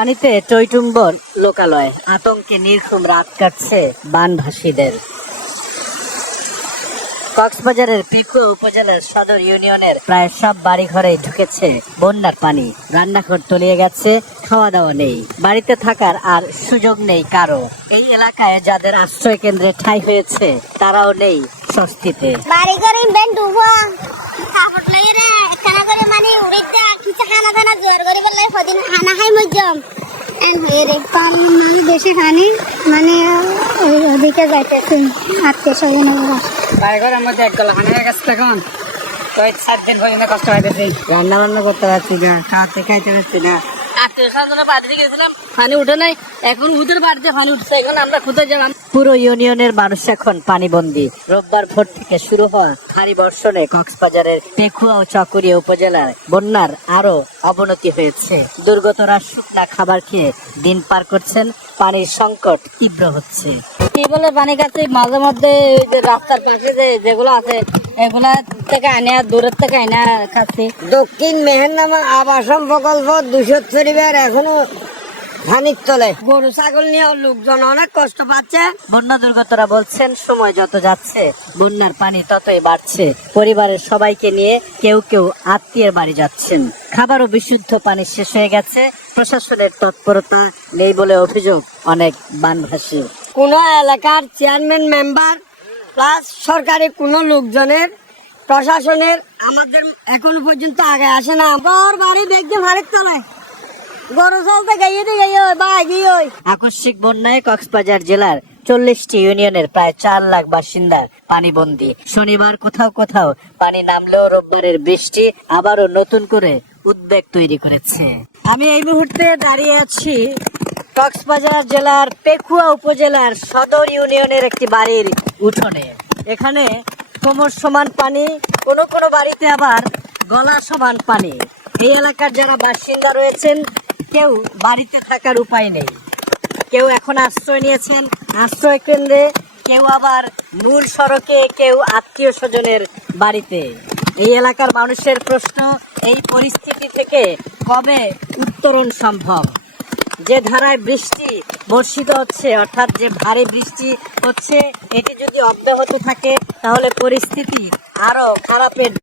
পানিতে টইটুম্বর লোকালয়, আতঙ্কে নির্ঘুম রাত কাটছে বানভাসীদের। কক্সবাজারের পিকুয়া উপজেলার সদর ইউনিয়নের প্রায় সব বাড়িঘরে ঢুকেছে বন্যার পানি। রান্নাঘর তলিয়ে গেছে, খাওয়া দাওয়া নেই, বাড়িতে থাকার আর সুযোগ নেই কারো। এই এলাকায় যাদের আশ্রয় কেন্দ্রে ঠাঁই হয়েছে তারাও নেই স্বস্তিতে। বাড়ি করে বেন ডুবো সাপোর্ট লাগে রে খানা করে মানে উড়ে দে কিছু খানা দানা জোর করে বললে ফদিন খানা খাই মজম এন হয়ে রে পানি মানে দেশে খানি মানে ওদিকে যাইতেছে আজকে সজনে বাড়ি ঘরের মধ্যে এক গলা খানা হয়ে গেছে। এখন 6-7 দিন পর্যন্ত কষ্ট হইতেছে, রান্না বান্না করতে পারছি না, খাইতে পারছি না। পানি উঠে নাই, এখন উঠে বাড়িতে পানি উঠছে, এখন আমরা কোথায় যাবাম? পুরো ইউনিয়নের মানুষ এখন পানিবন্দী। রোববার ভোর থেকে শুরু হওয়া ভারী বর্ষণে কক্সবাজারের পেকুয়া ও চকরিয়া উপজেলার বন্যার আরো অবনতি হয়েছে। দুর্গতরা শুকনা খাবার খেয়ে দিন পার করছেন, পানির সংকট তীব্র হচ্ছে। কি বলে পানি কাছে মাঝে মধ্যে রাস্তার পাশে যেগুলো আছে এগুলা থেকে আনে, দূরের থেকে আনে খাচ্ছি। দক্ষিণ মেহেরনামা আবাসন প্রকল্প 200 পরিবার এখনো ধানির তলে। গরু ছাগল নিয়ে লোকজন অনেক কষ্ট পাচ্ছে। বন্যা দুর্গতরা বলছেন সময় যত যাচ্ছে বন্যার পানি ততই বাড়ছে। পরিবারের সবাইকে নিয়ে কেউ কেউ আত্মীয়ের বাড়ি যাচ্ছেন। খাবার ও বিশুদ্ধ পানি শেষ হয়ে গেছে, প্রশাসনের তৎপরতা নেই বলে অভিযোগ অনেক বানভাসী। কোন এলাকার চেয়ারম্যান মেম্বার প্লাস সরকারি কোন লোকজনের প্রশাসনের আমাদের এখনো পর্যন্ত আগে আসে না। বর বাড়ি দেখতে ভারত তলায় গরু চলতে আকস্মিক বন্যায় কক্সবাজার জেলার 40টি ইউনিয়নের প্রায় 4 লাখ বাসিন্দা পানিবন্দী। শনিবার কোথাও কোথাও পানি নামলেও রোববারের বৃষ্টি আবারও নতুন করে উদ্বেগ তৈরি করেছে। আমি এই মুহূর্তে দাঁড়িয়ে আছি কক্সবাজার জেলার পেকুয়া উপজেলার সদর ইউনিয়নের একটি বাড়ির উঠোনে। এখানে কোমর সমান পানি, কোনো কোনো বাড়িতে আবার গলা সমান পানি। এই এলাকার যারা বাসিন্দা রয়েছেন কেউ বাড়িতে থাকার উপায় নেই, কেউ এখন আশ্রয় নিয়েছেন আশ্রয় কেন্দ্রে, কেউ আবার মূল সড়কে, কেউ আত্মীয় স্বজনের বাড়িতে। এই এলাকার মানুষের প্রশ্ন, এই পরিস্থিতি থেকে কবে উত্তরণ সম্ভব? যে ধারায় বৃষ্টি বর্ষিত হচ্ছে, অর্থাৎ যে ভারী বৃষ্টি হচ্ছে, এটি যদি অব্যাহত থাকে তাহলে পরিস্থিতি আরো খারাপের